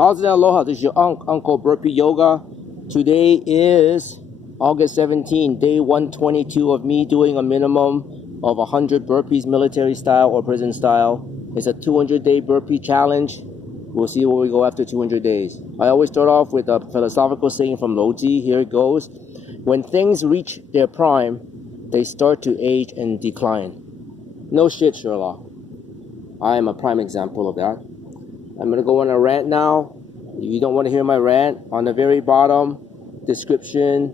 How's it, aloha? This is your Uncle Burpee Yoga. Today is August 17, day 122 of me doing a minimum of 100 burpees, military style or prison style. It's a 200-day burpee challenge. We'll see where we go after 200 days. I always start off with a philosophical saying from Loji. Here it goes. When things reach their prime, they start to age and decline. No shit, Sherlock. I am a prime example of that. I'm going to go on a rant now. If you don't want to hear my rant, on the very bottom description,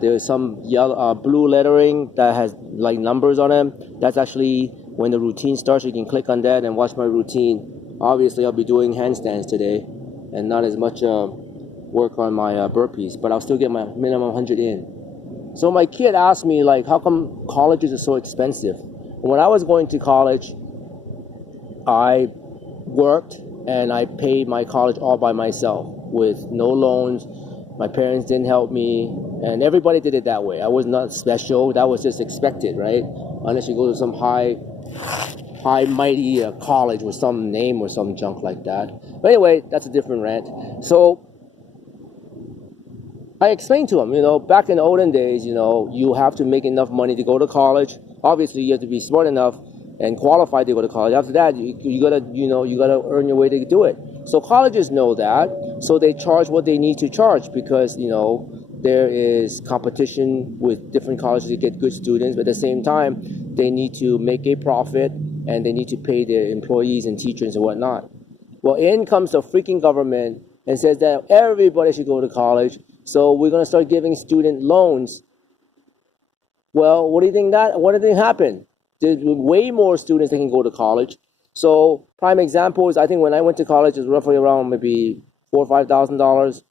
there's some yellow, blue lettering that has like numbers on them. That's actually when the routine starts. You can click on that and watch my routine. Obviously, I'll be doing handstands today and not as much work on my burpees, but I'll still get my minimum 100 in. So my kid asked me, like, how come colleges are so expensive? When I was going to college, I worked and I paid my college all by myself with no loans. My parents didn't help me, and everybody did it that way. I was not special. That was just expected, right? Unless you go to some high mighty college with some name or some junk like that. But anyway, that's a different rant. So I explained to him, back in the olden days, you have to make enough money to go to college. Obviously, you have to be smart enough and qualified to go to college. After that, you gotta earn your way to do it. So colleges know that, so they charge what they need to charge because there is competition with different colleges to get good students. But at the same time, they need to make a profit and they need to pay their employees and teachers and whatnot. Well, in comes the freaking government and says that everybody should go to college. So we're gonna start giving student loans. Well, what do you think happened? There's way more students that can go to college. So prime example is, I think when I went to college, it was roughly around maybe $4,000 or $5,000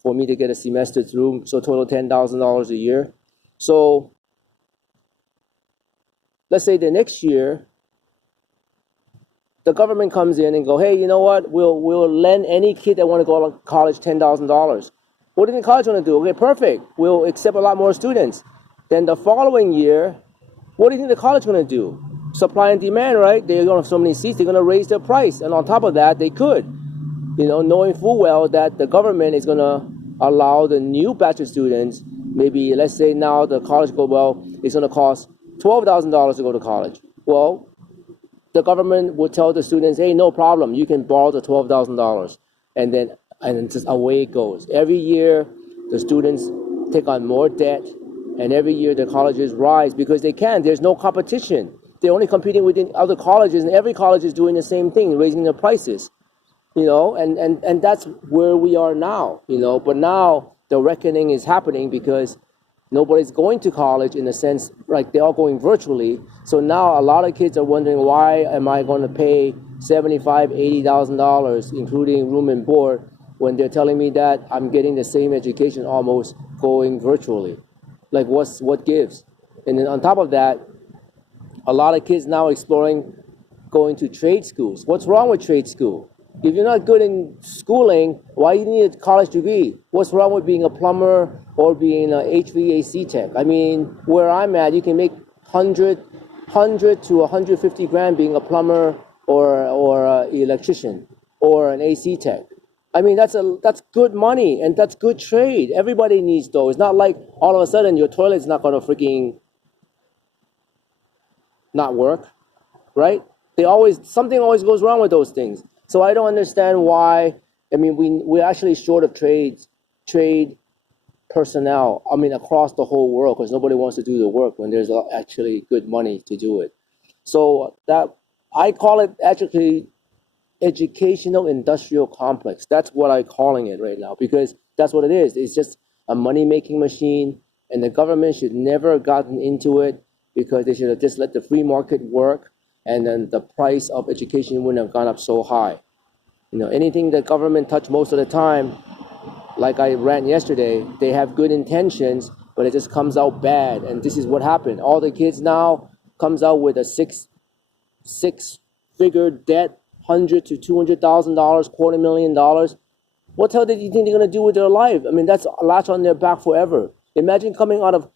for me to get a semester through. So total $10,000 a year. So let's say the next year, the government comes in and go, hey, you know what? We'll lend any kid that want to go to college $10,000. What do you think college want to do? Okay, perfect. We'll accept a lot more students. Then the following year, what do you think the college is going to do? Supply and demand, right? They're going to have so many seats, they're going to raise their price. And on top of that, they could, knowing full well that the government is going to allow the new batch of students, maybe let's say now the college it's going to cost $12,000 to go to college. Well, the government would tell the students, hey, no problem, you can borrow the $12,000. And then just away it goes. Every year, the students take on more debt. And every year the colleges rise because they can. There's no competition. They're only competing within other colleges, and every college is doing the same thing, raising their prices. And that's where we are now. But now the reckoning is happening because nobody's going to college in a sense, like they're all going virtually. So now a lot of kids are wondering, why am I going to pay $75,000, $80,000, including room and board, when they're telling me that I'm getting the same education almost going virtually? Like what gives? And then on top of that, a lot of kids now exploring going to trade schools. What's wrong with trade school? If you're not good in schooling, why do you need a college degree? What's wrong with being a plumber or being an HVAC tech? I mean, where I'm at, you can make 100 to 150 grand being a plumber or an electrician or an AC tech. I mean, that's good money and that's good trade. Everybody needs those. It's not like all of a sudden your toilet's not going to freaking not work, right? Something always goes wrong with those things. So I don't understand why. I mean, we're actually short of trade personnel. I mean, across the whole world, because nobody wants to do the work when there's actually good money to do it. So that I call it actually educational industrial complex. That's what I'm calling it right now, because that's what it is. It's just a money-making machine, and the government should never have gotten into it because they should have just let the free market work, and then the price of education wouldn't have gone up so high. Anything the government touch most of the time, like I ran yesterday, they have good intentions, but it just comes out bad, and this is what happened. All the kids now comes out with a six-figure debt, $100,000 to $200,000, $250,000. What the hell do you think they're going to do with their life? I mean, that's a latch on their back forever. Imagine coming out of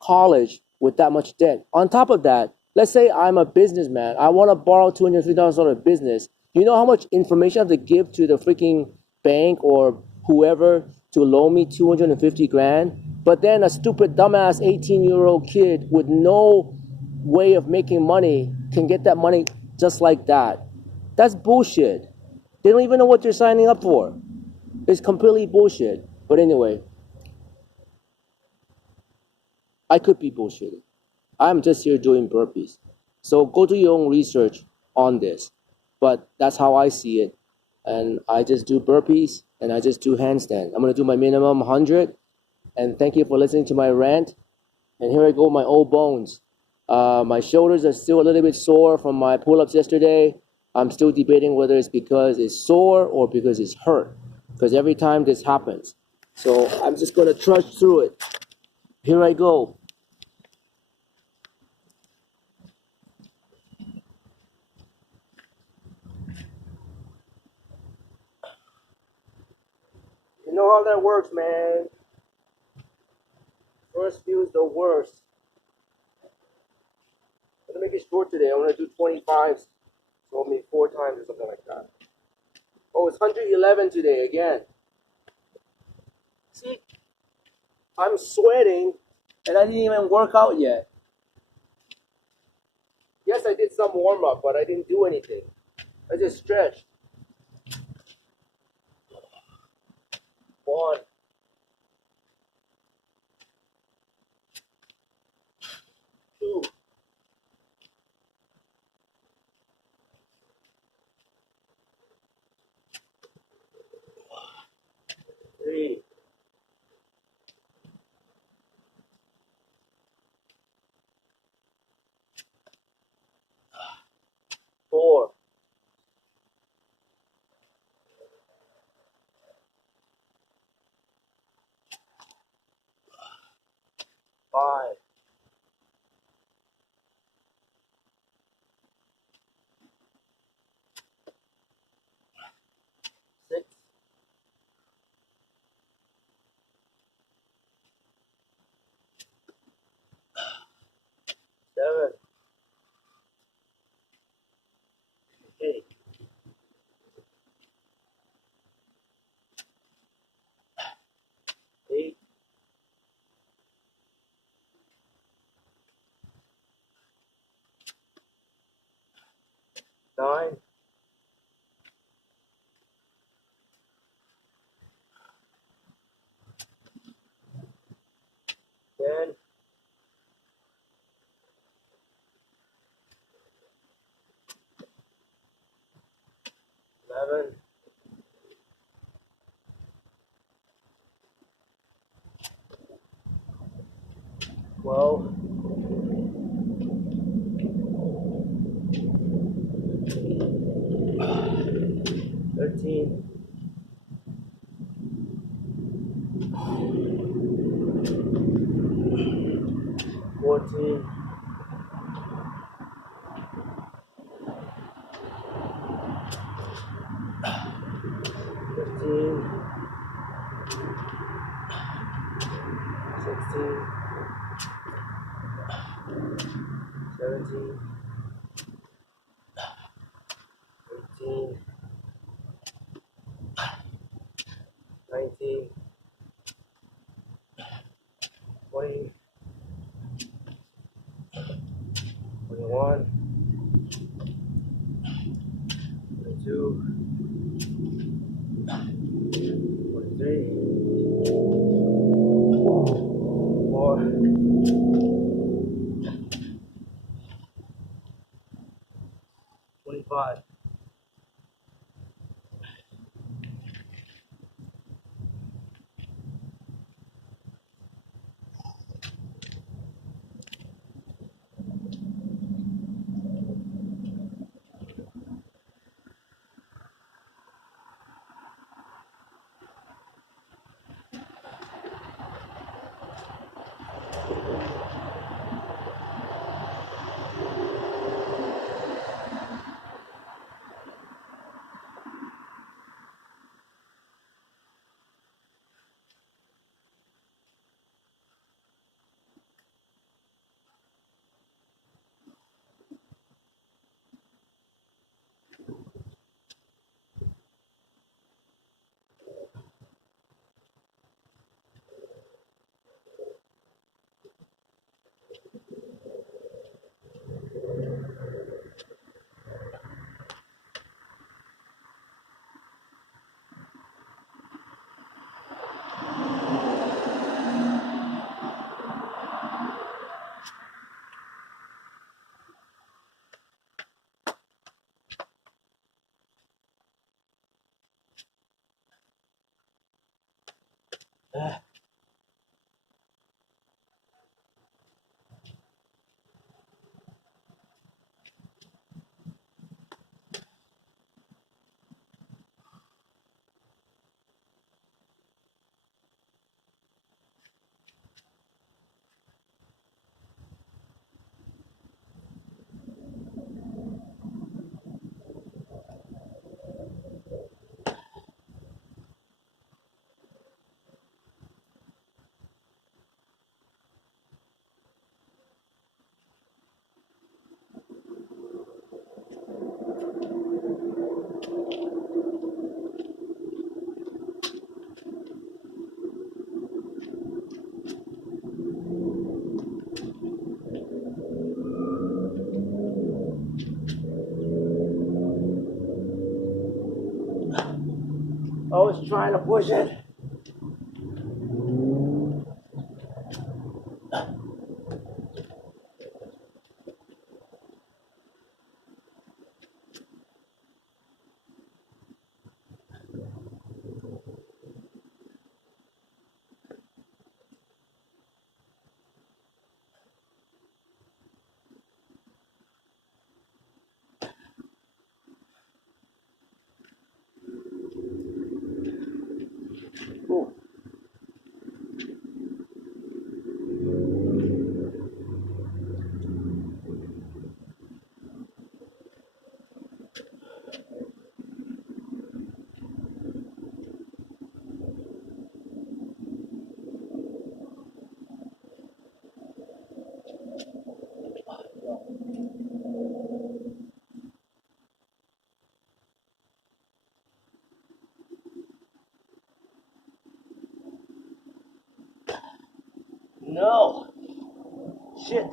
college with that much debt. On top of that, let's say I'm a businessman. I want to borrow $200,000, $300,000 business. You know how much information I have to give to the freaking bank or whoever to loan me 250 grand? But then a stupid dumbass 18-year-old kid with no way of making money can get that money just like that. That's bullshit. They don't even know what they're signing up for. It's completely bullshit. But anyway, I could be bullshitting. I'm just here doing burpees. So go do your own research on this. But that's how I see it. And I just do burpees and I just do handstand. I'm going to do my minimum 100. And thank you for listening to my rant. And here I go, my old bones. My shoulders are still a little bit sore from my pull-ups yesterday. I'm still debating whether it's because it's sore or because it's hurt. Because every time this happens. So I'm just going to trudge through it. Here I go. You know how that works, man. First few is the worst. I'm going to make it short today. I'm going to do 25s. So maybe 4 times or something like that. Oh, it's 111 today again. See, I'm sweating and I didn't even work out yet. Yes, I did some warm up, but I didn't do anything. I just stretched. 1, 2, 3, 4, 5, 6, 7, 8, 8, 9, 10, 11, 12, 13, 14, 15, 16, 17, 18, 19, 20, 21, 22, 23, 24, 25. Always trying to push it. Ooh. No. Shit.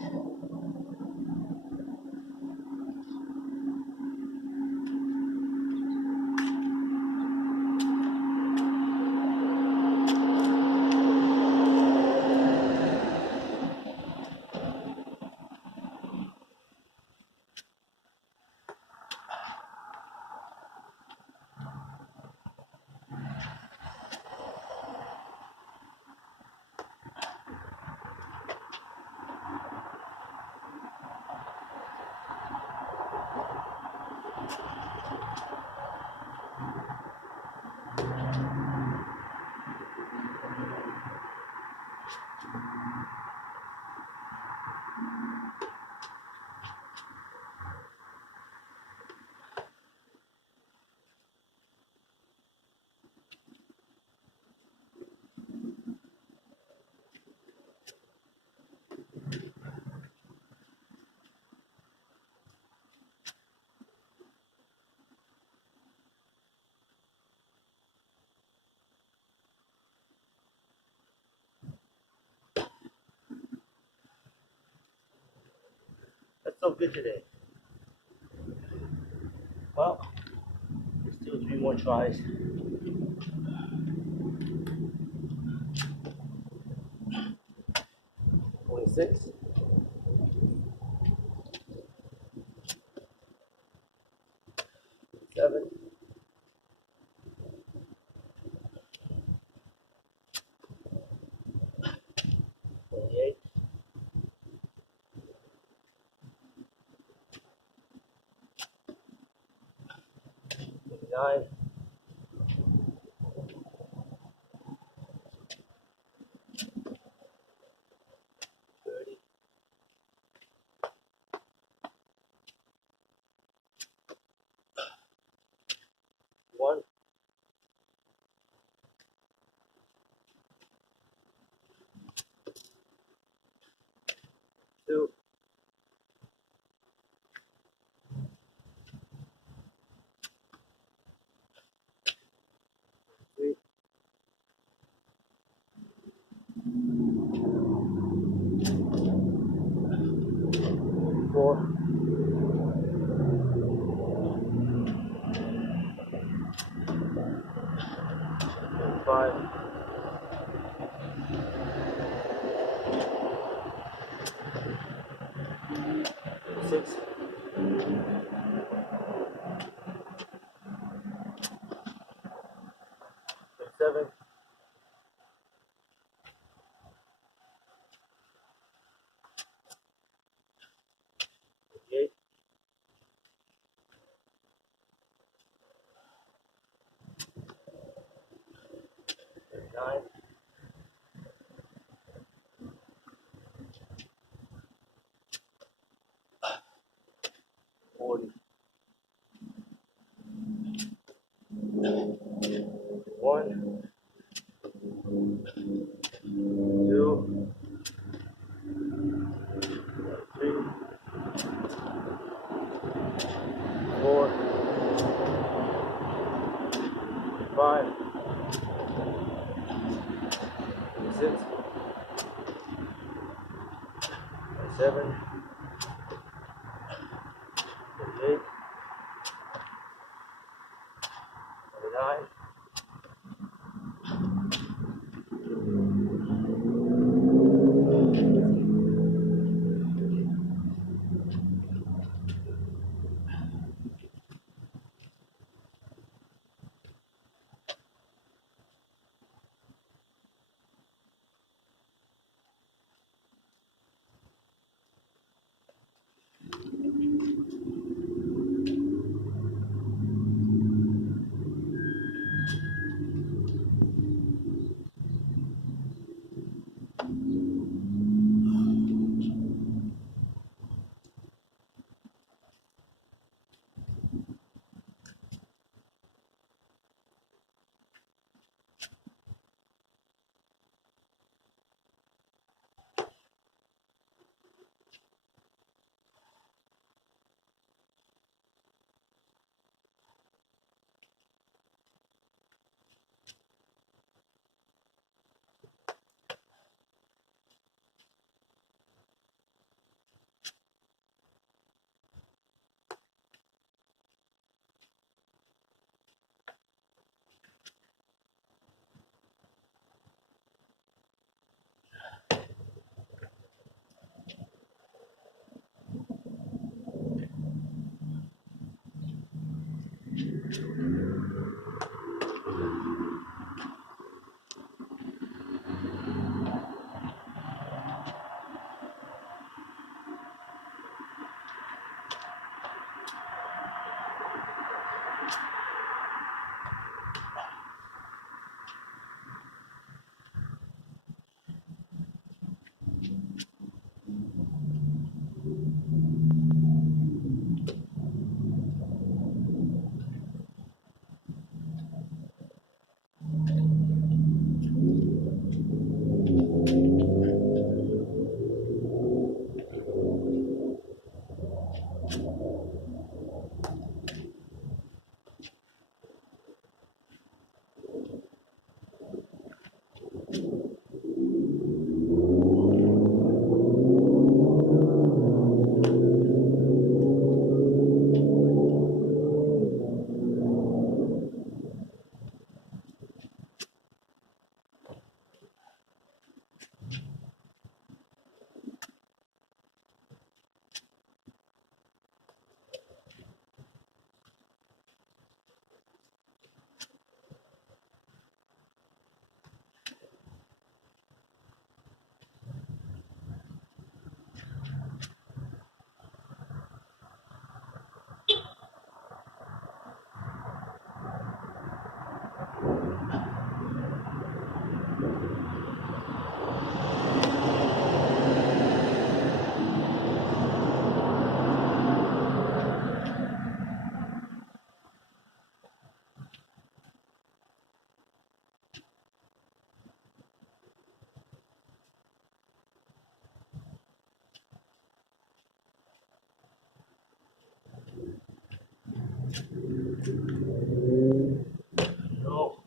That's so good today. Well, let's do 3 more tries. 26. 7. 28. 29. 30. 1. 2. 3. 4. 5. 6. 7. 39, 40, 1, 2, 3, 4, 5, 6, 7, 8, 9, no.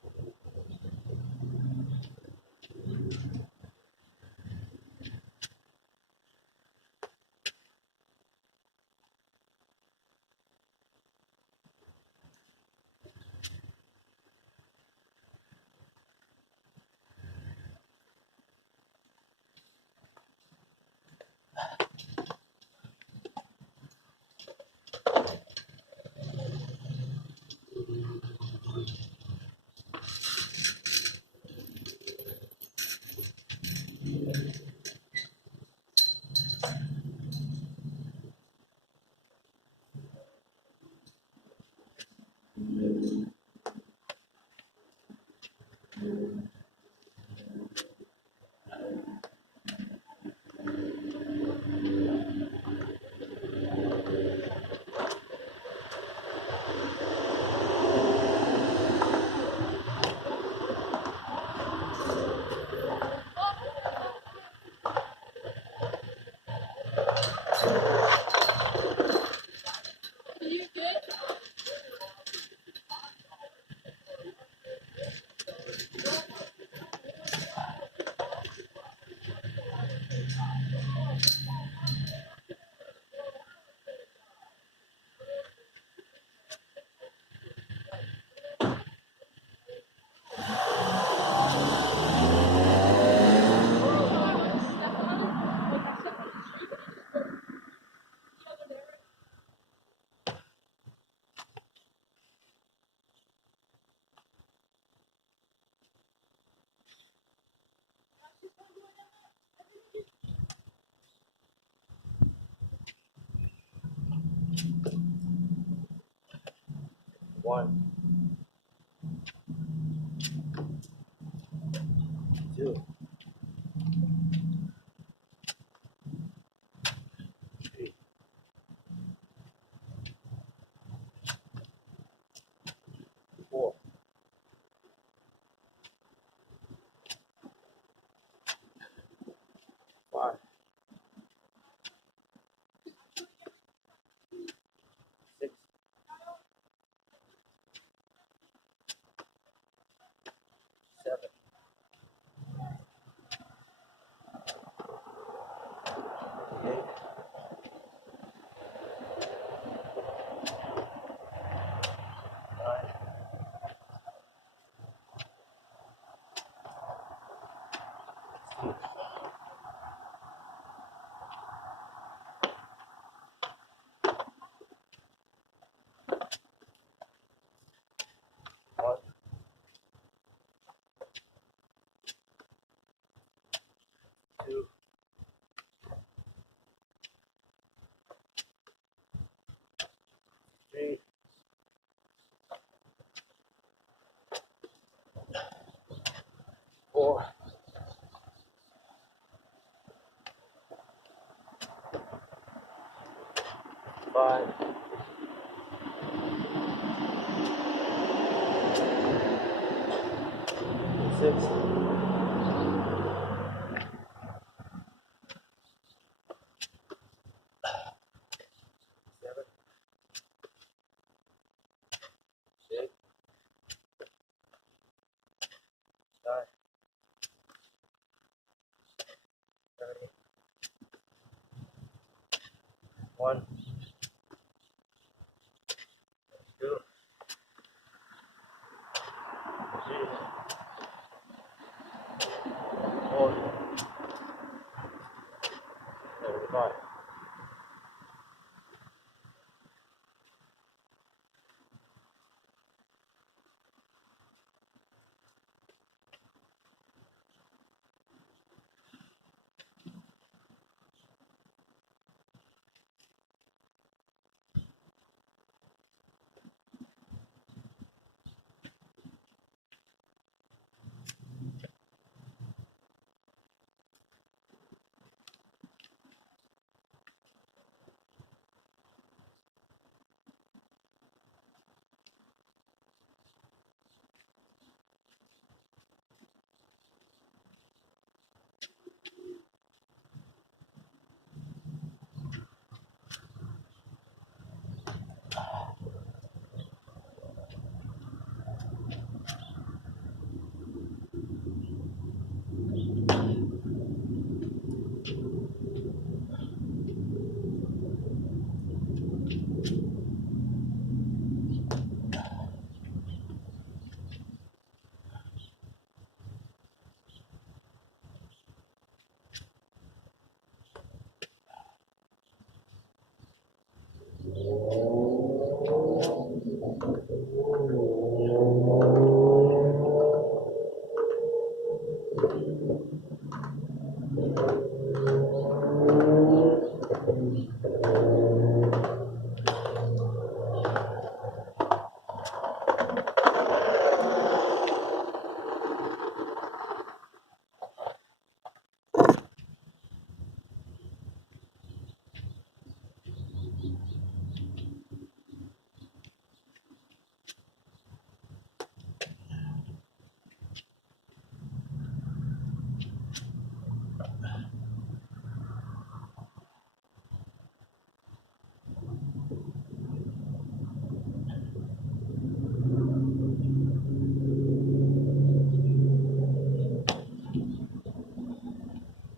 1, 2, 3, 4, 5, 6, 7, 8, 9, 1, 2, 3, 4, 5, 6, 7, 8, 9, 30, 1, 2, 3, 4, 35.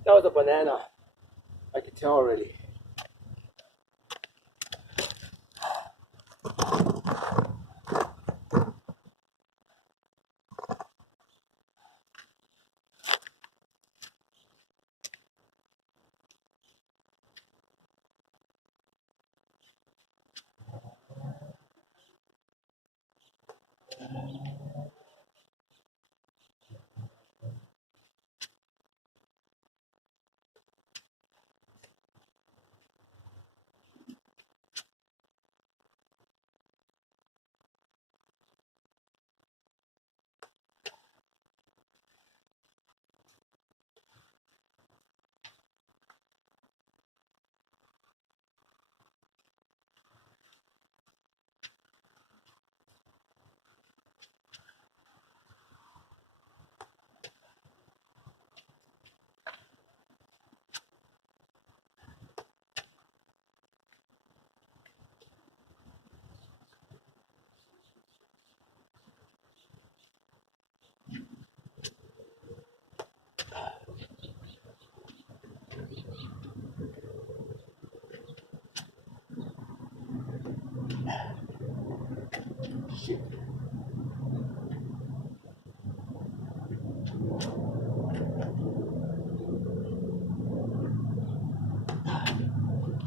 That was a banana. I could tell already.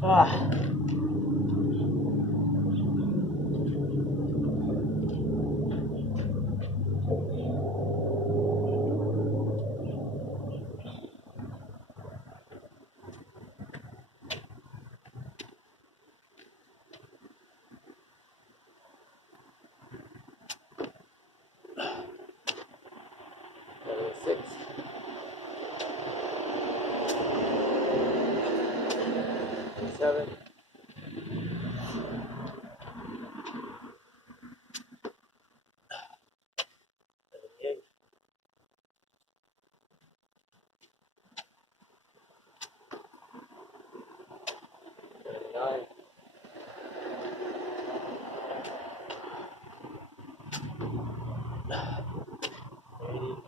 Ah. Six. 7. 8. 9. 80.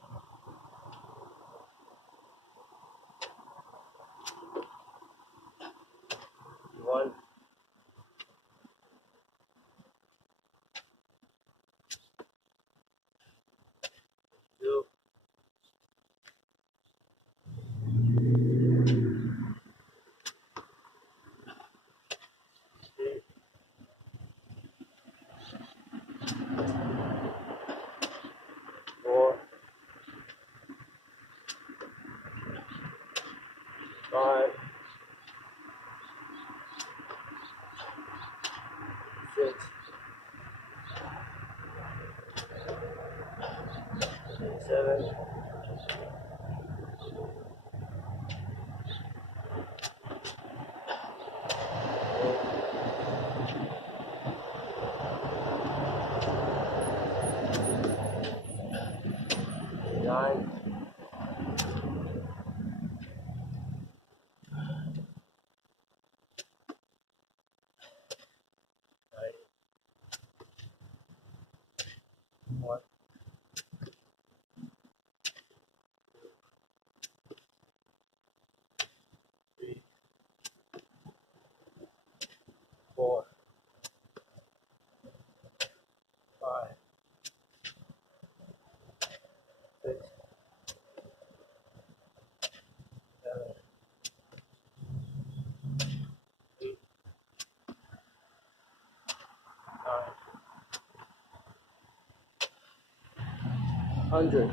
1. 2. 3. 4. 5. 6. 7. 9. 1. 3. 4. 5. 6. 7. 8. 9. 100.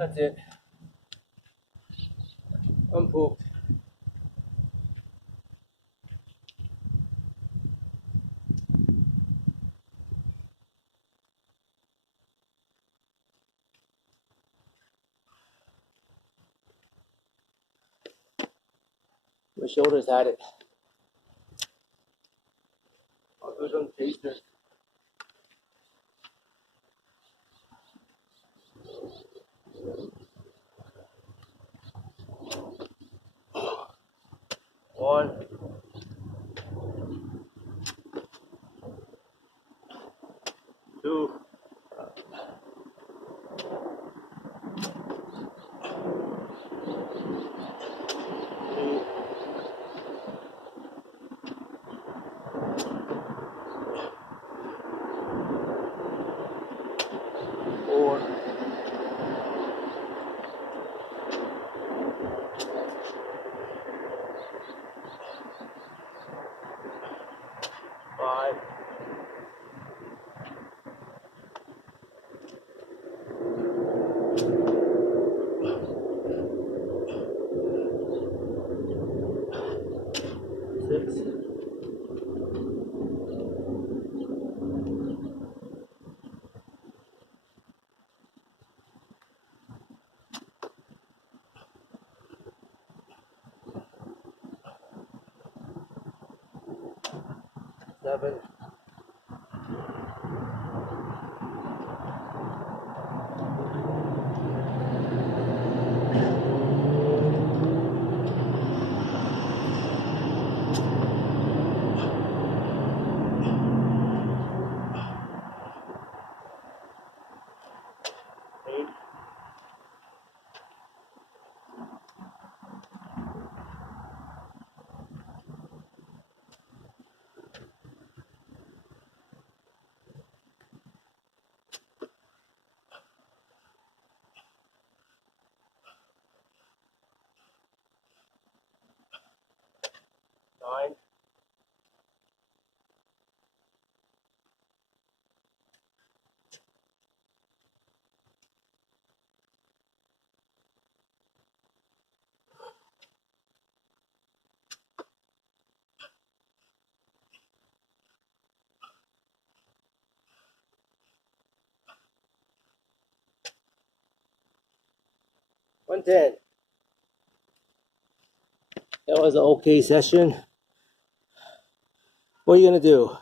That's it. I'm pooped. My shoulders had it. I'll do some tasters. One. Two. Three. 4. 5. 6. 7. 8. 9. 110. That was an okay session. What are you gonna do?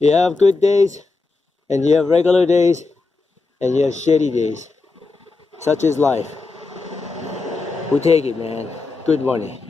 You have good days, and you have regular days, and you have shitty days. Such is life. We take it, man. Good money.